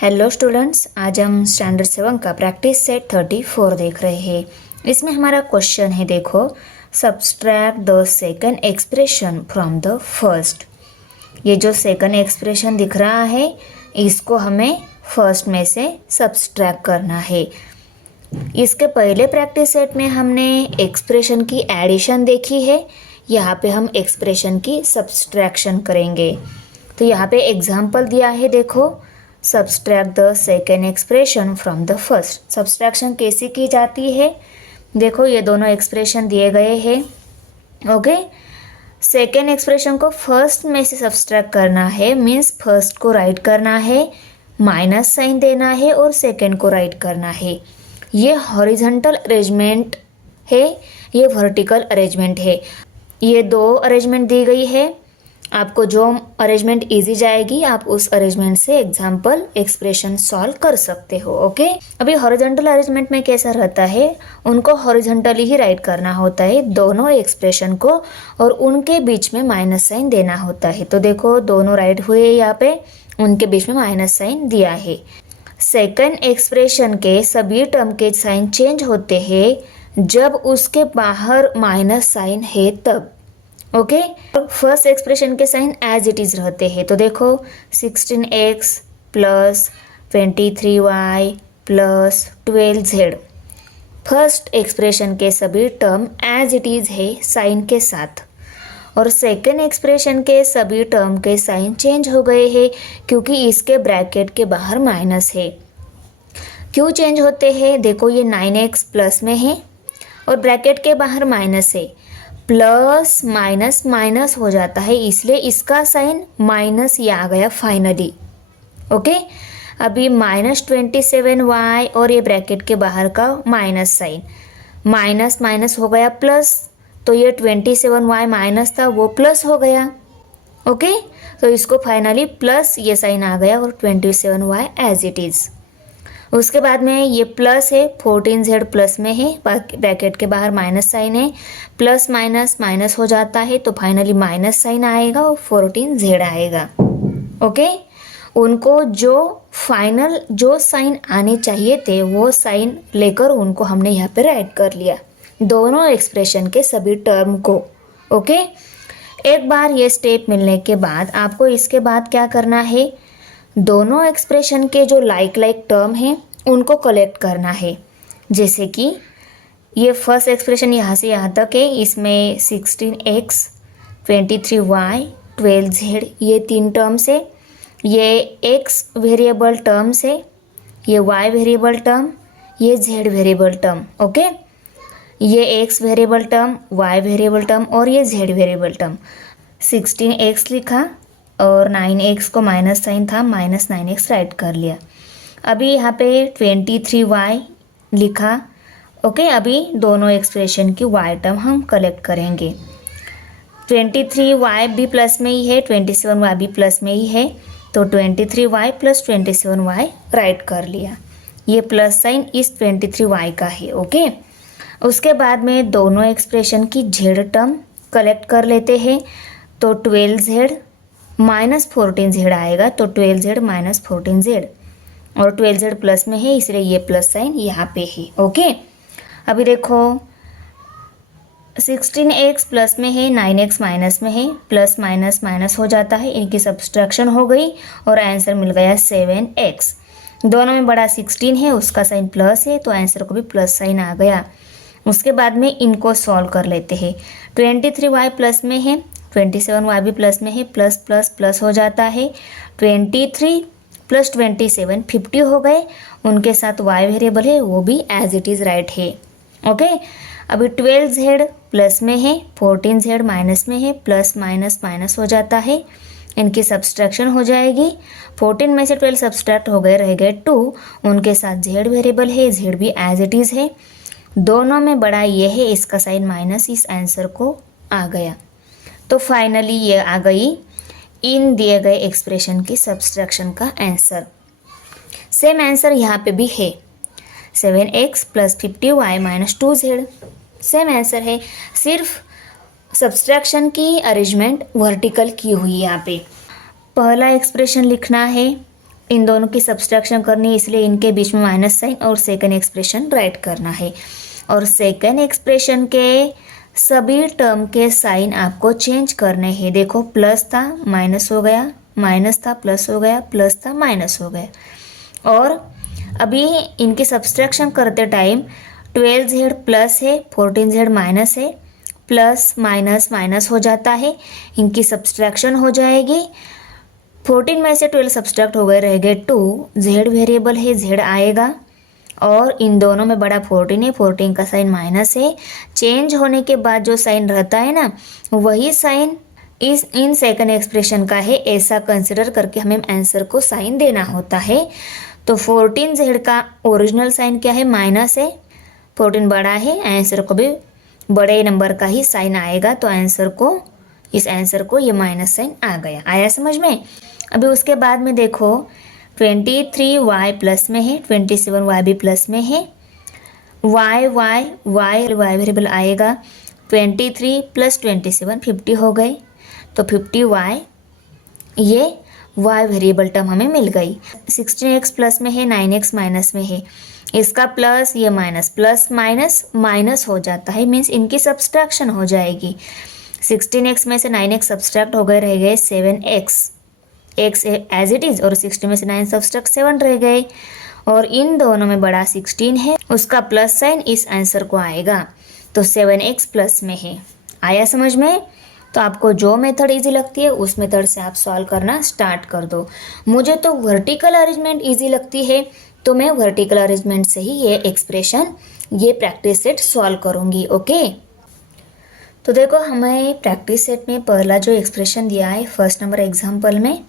Hello students, आज हम standard 7 का प्रैक्टिस सेट 34 देख रहे हैं। इसमें हमारा क्वेश्चन है, देखो, subtract the second expression from the first. ये जो सेकंड एक्सप्रेशन दिख रहा है इसको हमें फर्स्ट में से सब्सट्रैक्ट करना है। इसके पहले प्रैक्टिस सेट में हमने एक्सप्रेशन की एडिशन देखी है, यहाँ पे हम एक्सप्रेशन की सब्सट्रैक्शन करेंगे। तो यहाँ पे एग्जाम्पल दिया है, देखो, subtract the second expression from the first. Subtraction कैसे की जाती है, देखो ये दोनों एक्सप्रेशन दिए गए हैं। ओके, सेकेंड एक्सप्रेशन को फर्स्ट में से सब्सट्रैक्ट करना है, मीन्स फर्स्ट को राइट करना है, माइनस साइन देना है और सेकेंड को राइट करना है। ये हॉरिजॉन्टल अरेंजमेंट है, ये वर्टिकल अरेंजमेंट है। ये दो अरेंजमेंट दी गई है, आपको जो अरेंजमेंट इजी जाएगी आप उस अरेंजमेंट से एग्जाम्पल एक्सप्रेशन सॉल्व कर सकते हो। ओके, अभी हॉरिजॉन्टल अरेंजमेंट में कैसा रहता है, उनको हॉरिजॉन्टली ही राइट करना होता है दोनों एक्सप्रेशन को, और उनके बीच में माइनस साइन देना होता है। तो देखो दोनों राइट हुए, यहाँ पे उनके बीच में माइनस साइन दिया है। सेकंड एक्सप्रेशन के सभी टर्म के साइन चेंज होते हैं जब उसके बाहर माइनस साइन है तब। ओके, फर्स्ट एक्सप्रेशन के साइन एज इट इज रहते हैं। तो देखो 16x plus 23y plus 12z, first expression के सभी टर्म एज इट इज है साइन के साथ, और सेकेंड एक्सप्रेशन के सभी टर्म के साइन चेंज हो गए हैं क्योंकि इसके ब्रैकेट के बाहर माइनस है। क्यों चेंज होते हैं, देखो ये 9x प्लस में है और ब्रैकेट के बाहर माइनस है, प्लस माइनस माइनस हो जाता है, इसलिए इसका साइन माइनस ये आ गया फाइनली। ओके, अभी -27y और ये ब्रैकेट के बाहर का माइनस साइन, माइनस माइनस हो गया प्लस, तो ये 27y माइनस था वो प्लस हो गया। ओके, तो इसको फाइनली प्लस ये साइन आ गया और 27y एज इट इज़। उसके बाद में ये प्लस है, 14z प्लस में है, ब्रैकेट के बाहर माइनस साइन है, प्लस माइनस माइनस हो जाता है तो फाइनली माइनस साइन आएगा और 14z आएगा। ओके, उनको जो फाइनल जो साइन आने चाहिए थे वो साइन लेकर उनको हमने यहाँ पे राइट कर लिया, दोनों एक्सप्रेशन के सभी टर्म को। ओके, एक बार ये स्टेप मिलने के बाद आपको इसके बाद क्या करना है, दोनों एक्सप्रेशन के जो लाइक टर्म हैं उनको कलेक्ट करना है। जैसे कि ये फर्स्ट एक्सप्रेशन यहाँ से यहाँ तक है, इसमें 16x 23y 12z ये तीन टर्म्स है, ये x वेरिएबल टर्म्स है, ये y वेरिएबल टर्म, ये z वेरिएबल टर्म। ओके, ये x variable term, y variable term और ये z वेरिएबल टर्म। 16x लिखा और 9x को माइनस साइन था, -9x राइट कर लिया। अभी यहाँ पे 23y लिखा। ओके, अभी दोनों एक्सप्रेशन की y टर्म हम कलेक्ट करेंगे। 23y भी प्लस में ही है, 27y भी प्लस में ही है, तो 23y प्लस 27y राइट कर लिया। ये प्लस साइन इस 23y का है। ओके, उसके बाद में दोनों एक्सप्रेशन की z टर्म कलेक्ट कर लेते हैं, तो 12z -14z आएगा, तो 12z -14z, और 12z प्लस में है इसलिए ये प्लस साइन यहाँ पे है। ओके, अभी देखो 16x प्लस में है, 9x माइनस में है, प्लस माइनस माइनस हो जाता है, इनकी सब्सट्रैक्शन हो गई और आंसर मिल गया 7x। दोनों में बड़ा 16 है, उसका साइन प्लस है तो आंसर को भी प्लस साइन आ गया। उसके बाद में इनको सॉल्व कर लेते हैं। 23y प्लस में है, 27y भी प्लस में है, प्लस प्लस प्लस हो जाता है, 23 प्लस 27 50 हो गए, उनके साथ y वेरिएबल है वो भी एज इट इज़ राइट है। ओके, अभी 12z प्लस में है, 14z माइनस में है, प्लस माइनस माइनस हो जाता है, इनकी सब्सट्रैक्शन हो जाएगी। 14 में से 12 सब्सट्रैक्ट हो गए, रह गए 2, उनके साथ z वेरिएबल है, z भी एज इट इज़ है, दोनों में बड़ा ये है, इसका साइन माइनस इस आंसर को आ गया। तो फाइनली ये आ गई इन दिए गए एक्सप्रेशन की सब्सट्रैक्शन का आंसर। सेम आंसर यहाँ पे भी है, 7x plus 50y minus 2z, same answer है, सिर्फ सब्सट्रैक्शन की अरेंजमेंट वर्टिकल की हुई है। यहाँ पे पहला एक्सप्रेशन लिखना है, इन दोनों की सब्सट्रैक्शन करनी है, इसलिए इनके बीच में माइनस साइन और सेकंड एक्सप्रेशन राइट करना है। और सेकंड एक्सप्रेशन के सभी टर्म के साइन आपको चेंज करने हैं। देखो प्लस था माइनस हो गया, माइनस था प्लस हो गया, प्लस था माइनस हो गया। और अभी इनकी सब्सट्रैक्शन करते टाइम 12z प्लस है, 14z माइनस है, प्लस माइनस माइनस हो जाता है, इनकी सब्सट्रैक्शन हो जाएगी। 14 में से 12 सब्सट्रैक्ट हो गए, रह गए 2। z वेरिएबल है, z आएगा। और इन दोनों में बड़ा 14 है, 14 का साइन माइनस है। चेंज होने के बाद जो साइन रहता है ना, वही साइन इन सेकंड एक्सप्रेशन का है, ऐसा कंसिडर करके हमें आंसर को साइन देना होता है। तो 14z का ओरिजिनल साइन क्या है, माइनस है। 14 बड़ा है, आंसर को भी बड़े नंबर का ही साइन आएगा। तो इस आंसर को ये माइनस साइन आ गया। आया समझ में? अभी उसके बाद में देखो 23y प्लस में है, 27y भी प्लस में है। y वेरिएबल आएगा, 23 प्लस 27 50 हो गए। तो 50y ये y वेरिएबल टर्म हमें मिल गई। 16x प्लस में है, 9x माइनस में है। इसका प्लस, ये माइनस, प्लस माइनस माइनस हो जाता है, मीन्स इनकी सब्सट्रैक्शन हो जाएगी। 16x में से 9x सब्सट्रैक्ट हो गए, रह गए 7x, x as it is. और 16 में से 9 सब्सट्रैक्ट 7 रह गए। और इन दोनों में बड़ा 16 है, उसका प्लस साइन इस आंसर को आएगा। तो 7x प्लस में है। आया समझ में? तो आपको जो मेथड इजी लगती है उस मेथड से आप सॉल्व करना स्टार्ट कर दो। मुझे तो वर्टिकल अरेंजमेंट इजी लगती है, तो मैं वर्टिकल अरेंजमेंट से ही ये एक्सप्रेशन, ये प्रैक्टिस सेट सॉल्व करूँगी। ओके, तो देखो हमें प्रैक्टिस सेट में पहला जो एक्सप्रेशन दिया है फर्स्ट नंबर एग्जाम्पल में,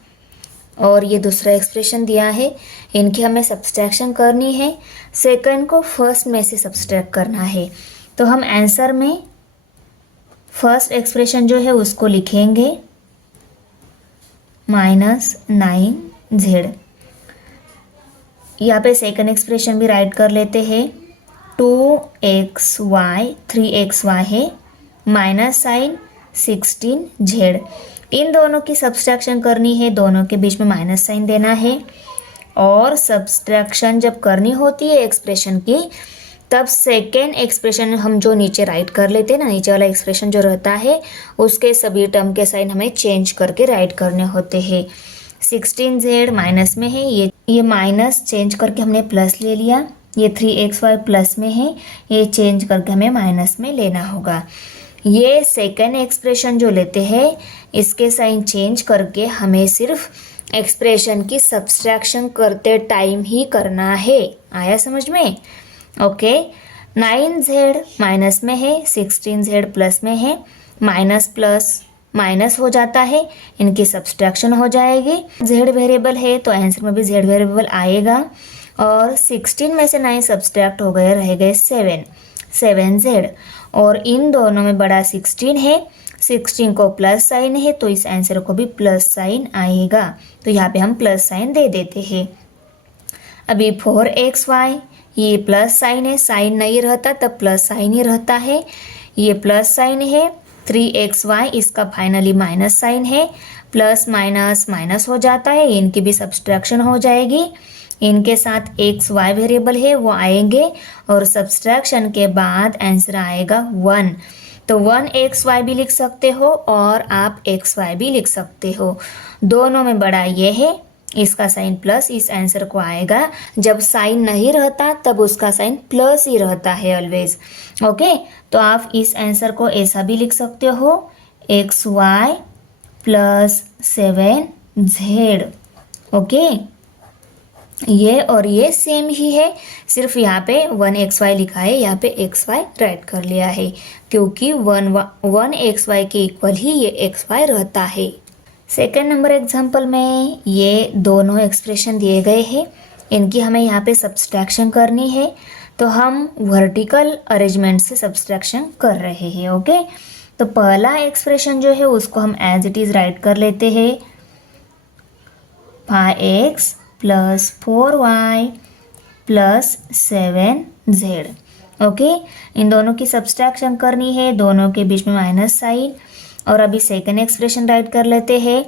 और ये दूसरा एक्सप्रेशन दिया है, इनकी हमें सब्सट्रैक्शन करनी है। सेकंड को फर्स्ट में से सब्सट्रैक्ट करना है। तो हम आंसर में फर्स्ट एक्सप्रेशन जो है उसको लिखेंगे -9z। यहाँ पे सेकंड एक्सप्रेशन भी राइट कर लेते हैं। 2xy 3xy है, माइनस साइन 16z। इन दोनों की सब्सट्रैक्शन करनी है, दोनों के बीच में माइनस साइन देना है। और सब्सट्रैक्शन जब करनी होती है एक्सप्रेशन की, तब सेकेंड एक्सप्रेशन हम जो नीचे राइट कर लेते हैं ना, नीचे वाला एक्सप्रेशन जो रहता है उसके सभी टर्म के साइन हमें चेंज करके राइट करने होते हैं। 16z माइनस में है, ये माइनस चेंज करके हमने प्लस ले लिया। ये 3xy प्लस में है, ये चेंज करके हमें माइनस में लेना होगा। ये सेकेंड एक्सप्रेशन जो लेते हैं, इसके साइन चेंज करके हमें सिर्फ एक्सप्रेशन की सब्सट्रैक्शन करते टाइम ही करना है। आया समझ में? ओके, 9z माइनस में है, 16z प्लस में है, माइनस प्लस माइनस हो जाता है, इनकी सब्सट्रैक्शन हो जाएगी। z वेरिएबल है तो आंसर में भी z वेरिएबल आएगा। और 16 में से 9 सब्सट्रैक्ट हो गए, रह गए 7z। और इन दोनों में बड़ा 16 है, 16 को प्लस साइन है तो इस आंसर को भी प्लस साइन आएगा। तो यहाँ पे हम प्लस साइन दे देते हैं। अभी 4xy, ये प्लस साइन है, साइन नहीं रहता तब प्लस साइन ही रहता है, ये प्लस साइन है। 3xy इसका फाइनली माइनस साइन है, प्लस माइनस माइनस हो जाता है, इनकी भी सब्सट्रैक्शन हो जाएगी। इनके साथ xy वेरिएबल है वो आएंगे, और सब्सट्रैक्शन के बाद आंसर आएगा 1। तो 1xy भी लिख सकते हो और आप xy भी लिख सकते हो। दोनों में बड़ा ये है, इसका साइन प्लस इस आंसर को आएगा। जब साइन नहीं रहता तब उसका साइन प्लस ही रहता है ऑलवेज। ओके, तो आप इस आंसर को ऐसा भी लिख सकते हो, xy प्लस 7z। ओके, ये और ये सेम ही है, सिर्फ यहाँ पे 1xy लिखा है, यहाँ पे xy राइट कर लिया है, क्योंकि 1xy के इक्वल ही ये xy रहता है। सेकेंड नंबर एग्जाम्पल में ये दोनों एक्सप्रेशन दिए गए हैं, इनकी हमें यहाँ पे सब्सट्रैक्शन करनी है। तो हम वर्टिकल अरेंजमेंट से सब्सट्रैक्शन कर रहे हैं। ओके, तो पहला एक्सप्रेशन जो है उसको हम एज इट इज़ राइट कर लेते हैं। 5x plus 4y plus 7z। Okay, इन दोनों की सब्सट्रैक्शन करनी है, दोनों के बीच में माइनस साइन। और अभी सेकंड एक्सप्रेशन राइट कर लेते हैं।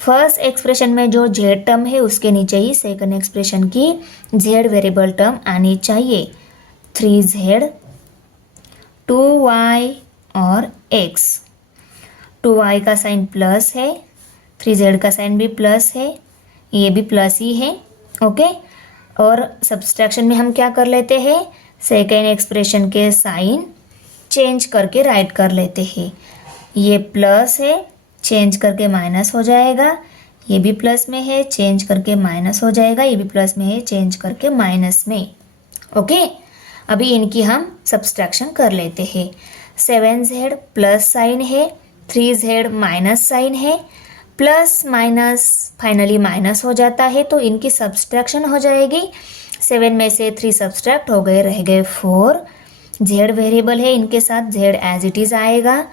फर्स्ट एक्सप्रेशन में जो जेड टर्म है उसके नीचे ही सेकंड एक्सप्रेशन की जेड वेरिएबल टर्म आनी चाहिए। 3z 2y और x। 2y का साइन प्लस है, 3z का साइन भी प्लस है, ये भी प्लस ही है। ओके, और सब्सट्रैक्शन में हम क्या कर लेते हैं, सेकेंड एक्सप्रेशन के साइन चेंज करके राइट कर लेते हैं। ये प्लस है, चेंज करके माइनस हो जाएगा, ये भी प्लस में है, चेंज करके माइनस हो जाएगा, ये भी प्लस में है, चेंज करके माइनस में। ओके, अभी इनकी हम सब्सट्रैक्शन कर लेते हैं। 7z प्लस साइन है, 3z माइनस साइन है, प्लस माइनस फाइनली माइनस हो जाता है, तो इनकी सब्सट्रैक्शन हो जाएगी। 7 में से 3 सब्सट्रैक्ट हो गए, रह गए 4। जेड वेरिएबल है, इनके साथ जेड एज इट इज़ आएगा।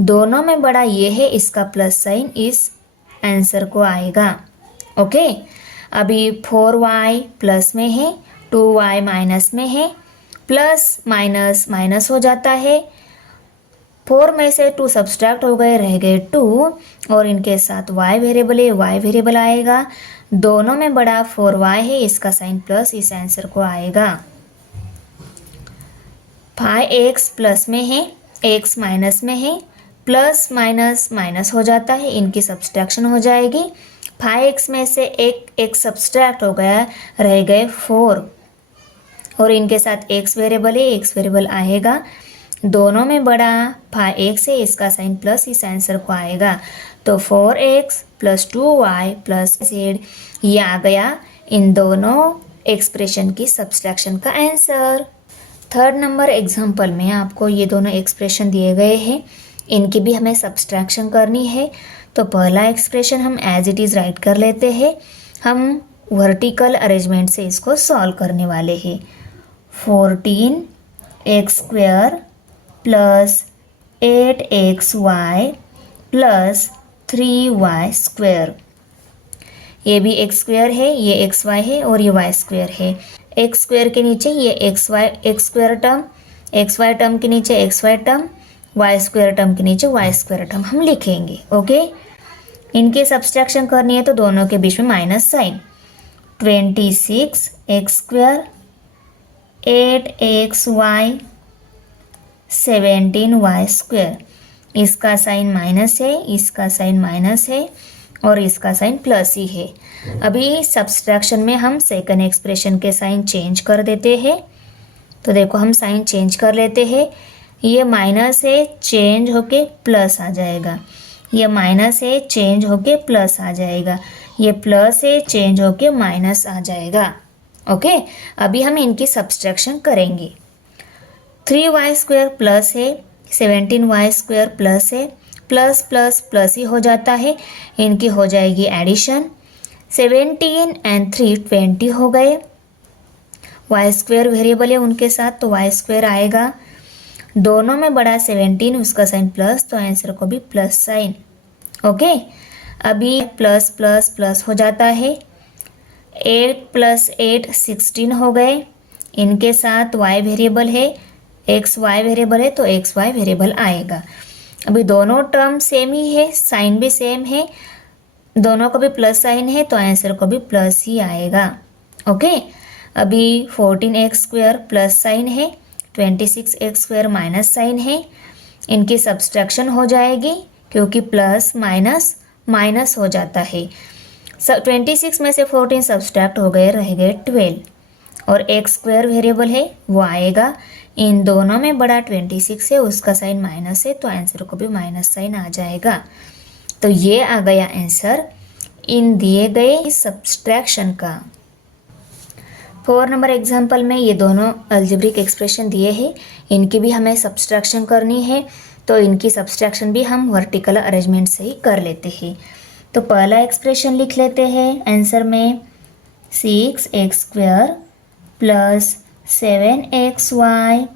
दोनों में बड़ा ये है, इसका प्लस साइन इस आंसर को आएगा। ओके, अभी 4y प्लस में है, 2y माइनस में है, प्लस माइनस माइनस हो जाता है। 4 में से 2 सब्सट्रैक्ट हो गए, रह गए 2, और इनके साथ y वेरिएबल है, y वेरिएबल आएगा। दोनों में बड़ा 4y है, इसका साइन प्लस इस आंसर को आएगा। 5x प्लस में है, x माइनस में है, प्लस माइनस माइनस हो जाता है, इनकी सब्सट्रैक्शन हो जाएगी। 5x में से एक x सब्सट्रैक्ट हो गया, रह गए 4, और इनके साथ x वेरिएबल है, x वेरिएबल आएगा। दोनों में बड़ा 5x है, इसका साइन प्लस इस आंसर को आएगा। तो 4x plus 2y plus z, ये आ गया इन दोनों एक्सप्रेशन की सब्सट्रैक्शन का आंसर। थर्ड नंबर एग्जाम्पल में आपको ये दोनों एक्सप्रेशन दिए गए हैं, इनकी भी हमें सब्सट्रैक्शन करनी है। तो पहला एक्सप्रेशन हम एज इट इज़ राइट कर लेते हैं। हम वर्टिकल अरेंजमेंट से इसको सॉल्व करने वाले हैं। 14x² plus 8xy plus 3y²। ये भी x² है, ये xy है, और ये y² है। x² के नीचे ये x² टर्म, xy टर्म के नीचे xy टर्म, y² टर्म के नीचे y² टर्म हम लिखेंगे। ओके, इनके सब्सट्रैक्शन करनी है तो दोनों के बीच में minus sign. 26x², 8xy, 17y²। इसका साइन माइनस है, इसका साइन माइनस है, और इसका साइन प्लस ही है। अभी सब्सट्रैक्शन में हम सेकंड एक्सप्रेशन के साइन चेंज कर देते हैं। तो देखो हम साइन चेंज कर लेते हैं। ये माइनस है, चेंज होके प्लस आ जाएगा। ये माइनस है, चेंज होके प्लस आ जाएगा। ये प्लस है, चेंज होके माइनस आ जाएगा। ओके, अभी हम इनकी सब्सट्रैक्शन करेंगे। 3y² प्लस है, 17y² प्लस है, प्लस प्लस प्लस ही हो जाता है, इनकी हो जाएगी एडिशन। 17 एंड 3 20 हो गए। y² वेरिएबल है उनके साथ, तो y² आएगा। दोनों में बड़ा 17, उसका साइन प्लस, तो आंसर को भी प्लस साइन। ओके, अभी प्लस प्लस प्लस हो जाता है। 8 + 8 16 हो गए। इनके साथ y वेरिएबल है, xy वेरिएबल है, तो xy वेरिएबल आएगा। अभी दोनों टर्म सेम ही है, साइन भी सेम है, दोनों को भी प्लस साइन है, तो आंसर को भी प्लस ही आएगा। ओके, अभी 14x² प्लस साइन है, 26x² माइनस साइन है। इनकी सब्सट्रैक्शन हो जाएगी क्योंकि प्लस माइनस माइनस हो जाता है। 26 में से 14 सब्सट्रैक्ट हो गए, रह गए 12, और x² वेरिएबल है वो आएगा। इन दोनों में बड़ा 26 है, उसका साइन माइनस है, तो आंसर को भी माइनस साइन आ जाएगा। तो ये आ गया आंसर इन दिए गए सब्सट्रैक्शन का। 4 नंबर एग्जाम्पल में ये दोनों अलजेब्रिक एक्सप्रेशन दिए हैं, इनकी भी हमें सब्सट्रैक्शन करनी है। तो इनकी सब्सट्रैक्शन भी हम वर्टिकल अरेंजमेंट से ही कर लेते हैं। तो पहला एक्सप्रेशन लिख लेते हैं आंसर में। 6x² plus 7xy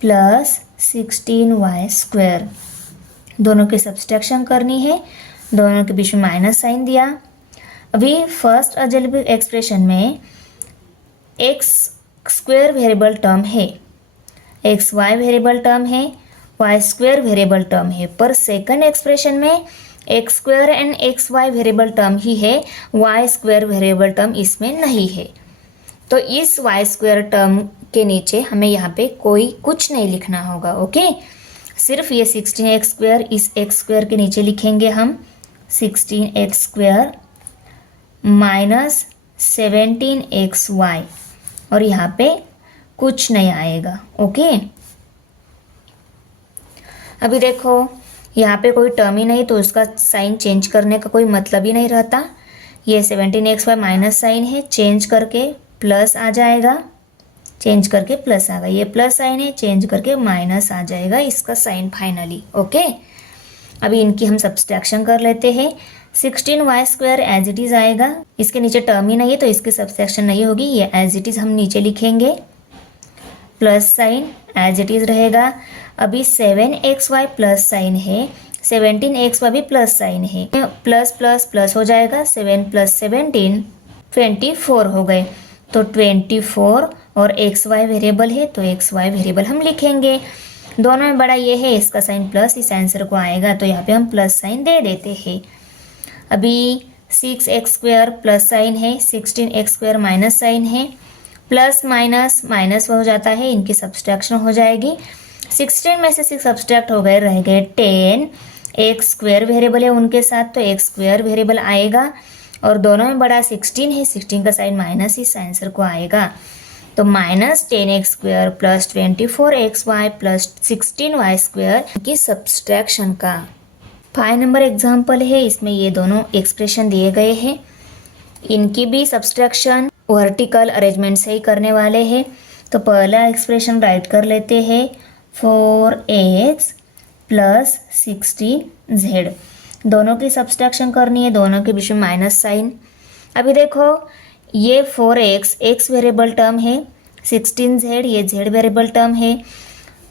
plus 16y²। दोनों की सब्सट्रैक्शन करनी है, दोनों के बीच में माइनस साइन दिया। अभी फर्स्ट अलजेब्रिक एक्सप्रेशन में x² वेरिएबल टर्म है, xy वेरिएबल टर्म है, y² वेरिएबल टर्म है, पर सेकंड एक्सप्रेशन में x square and x y variable term ही है, वाई स्क्वायर वेरिएबल टर्म इसमें नहीं है। तो इस वाई स्क्वायर टर्म के नीचे हमें यहाँ पे कोई कुछ नहीं लिखना होगा। ओके, सिर्फ ये 16x स्क्वायर इस एक्स स्क्वायर के नीचे लिखेंगे हम 16x स्क्वायर माइनस 17xy और यहाँ पे कुछ नहीं आएगा। ओके, अभी देखो यहाँ पे कोई टर्म ही नहीं तो उसका साइन चेंज करने का कोई मतलब ही नहीं रहता। ये 17xy माइनस साइन है, चेंज करके प्लस आ जाएगा, चेंज करके प्लस आ गया, ये प्लस साइन है, चेंज करके माइनस आ जाएगा इसका साइन फाइनली। ओके, अभी इनकी हम सब्सट्रैक्शन कर लेते हैं। 16y square as it is आएगा, इसके नीचे टर्म ही नहीं है तो इसकी सब्सट्रैक्शन नहीं होगी, ये एज इट इज़ हम नीचे लिखेंगे, plus sign as it is रहेगा। अभी 7xy प्लस साइन है, 17xy भी प्लस साइन है, प्लस प्लस प्लस हो जाएगा, 7 + 17 24 हो गए। तो 24 और xy वेरिएबल है तो xy वेरिएबल हम लिखेंगे। दोनों में बड़ा ये है, इसका साइन प्लस इस आंसर को आएगा तो यहाँ पे हम प्लस साइन दे देते हैं। अभी 6x स्क्वायर प्लस साइन है, 16x स्क्वायर माइनस साइन है, प्लस माइनस माइनस हो जाता है, इनकी सब्सट्रैक्शन हो जाएगी। 16 में से 6 सब्सट्रैक्ट हो गए, रह गए 10। एक्स स्क्वायर वेरिएबल है उनके साथ तो एक्स स्क्वायर वेरिएबल आएगा और दोनों में बड़ा 16 है, 16 का साइन माइनस इस आंसर को आएगा। तो minus 10x square plus 24xy plus 16y square की सब्सट्रैक्शन का 5 नंबर एग्जाम्पल है। इसमें ये दोनों एक्सप्रेशन दिए गए हैं, इनकी भी सब्सट्रैक्शन वर्टिकल अरेंजमेंट से ही करने वाले हैं। तो पहला एक्सप्रेशन राइट कर लेते हैं, 4x प्लस 16z, दोनों की सब्सट्रैक्शन करनी है, दोनों के बीच में माइनस साइन। अभी देखो ये 4x x वेरिएबल टर्म है, 16z ये z वेरिएबल टर्म है।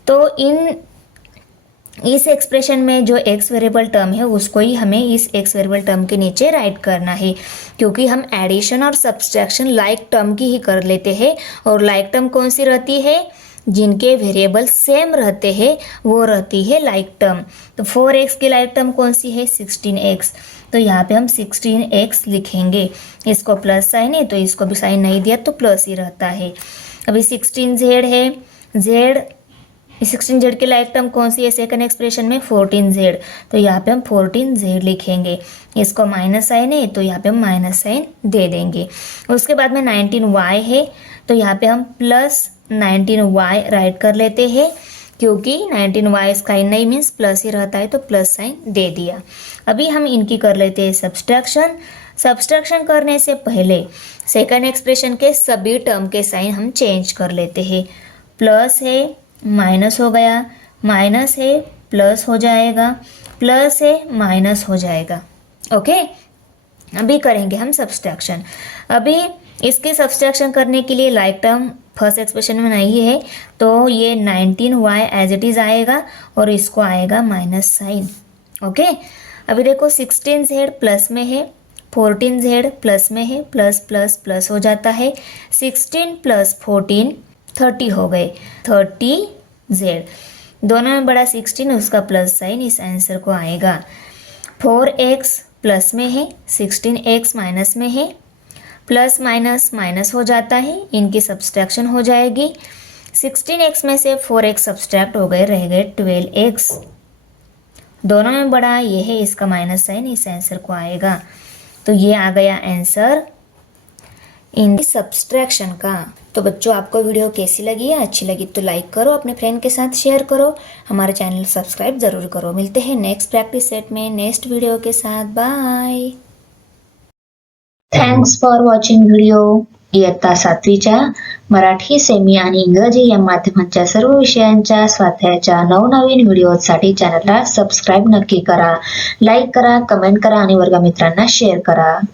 तो इस एक्सप्रेशन में जो x वेरिएबल टर्म है उसको ही हमें इस x वेरिएबल टर्म के नीचे राइट करना है, क्योंकि हम एडिशन और सब्सट्रैक्शन लाइक टर्म की ही कर लेते हैं। और लाइक टर्म कौन सी रहती है, जिनके वेरिएबल सेम रहते हैं वो रहती है लाइक टर्म। तो 4x की लाइक टर्म कौन सी है, 16x, तो यहाँ पे हम 16x लिखेंगे। इसको प्लस साइन है तो इसको भी साइन नहीं दिया तो प्लस ही रहता है। अभी 16z है, z 16z की लाइक टर्म कौन सी है सेकंड एक्सप्रेशन में, 14z, तो यहाँ पे हम 14z लिखेंगे। इसको माइनस साइन है तो यहाँ पे हम माइनस साइन दे देंगे। उसके बाद में 19y है तो यहाँ पे हम प्लस 19y राइट कर लेते हैं, क्योंकि 19y साइन नहीं मीन्स प्लस ही रहता है तो प्लस साइन दे दिया। अभी हम इनकी कर लेते हैं सब्सट्रैक्शन। सब्सट्रैक्शन करने से पहले सेकंड एक्सप्रेशन के सभी टर्म के साइन हम चेंज कर लेते हैं। प्लस है माइनस हो गया, माइनस है प्लस हो जाएगा, प्लस है माइनस हो जाएगा। ओके, अभी करेंगे हम सब्सट्रैक्शन। अभी इसके सब्सट्रैक्शन करने के लिए लाइक टर्म फर्स्ट एक्सप्रेशन में नहीं है तो ये 19y एज इट इज़ आएगा और इसको आएगा माइनस साइन। ओके, अभी देखो 16z प्लस में है, 14z प्लस में है, प्लस प्लस प्लस हो जाता है, 16 + 14 30 हो गए, 30z, दोनों में बड़ा 16 उसका प्लस साइन इस आंसर को आएगा। 4x प्लस में है, 16x माइनस में है, प्लस माइनस माइनस हो जाता है, इनकी सब्सट्रैक्शन हो जाएगी। 16x में से 4x सब्सट्रैक्ट हो गए, रह गए 12x, दोनों में बड़ा ये है, इसका माइनस साइन इस आंसर को आएगा। तो ये आ गया आंसर इन सब्सट्रैक्शन का। तो बच्चों आपको वीडियो कैसी लगी है, अच्छी लगी तो लाइक करो, अपने फ्रेंड के साथ शेयर करो, हमारे चैनल सब्सक्राइब ज़रूर करो। मिलते हैं नेक्स्ट प्रैक्टिस सेट में नेक्स्ट वीडियो के साथ। Bye. Thanks for watching video. इयत्ता 7वीच्या मराठी, सेमी आणि इंग्रजी या माध्यमांच्या सर्व विषयांच्या स्वाध्यायाच्या नवनवीन व्हिडिओसाठी चॅनलला सबस्क्राईब नक्की करा, लाईक करा, कमेंट करा आणि वर्गमित्रांना शेअर करा।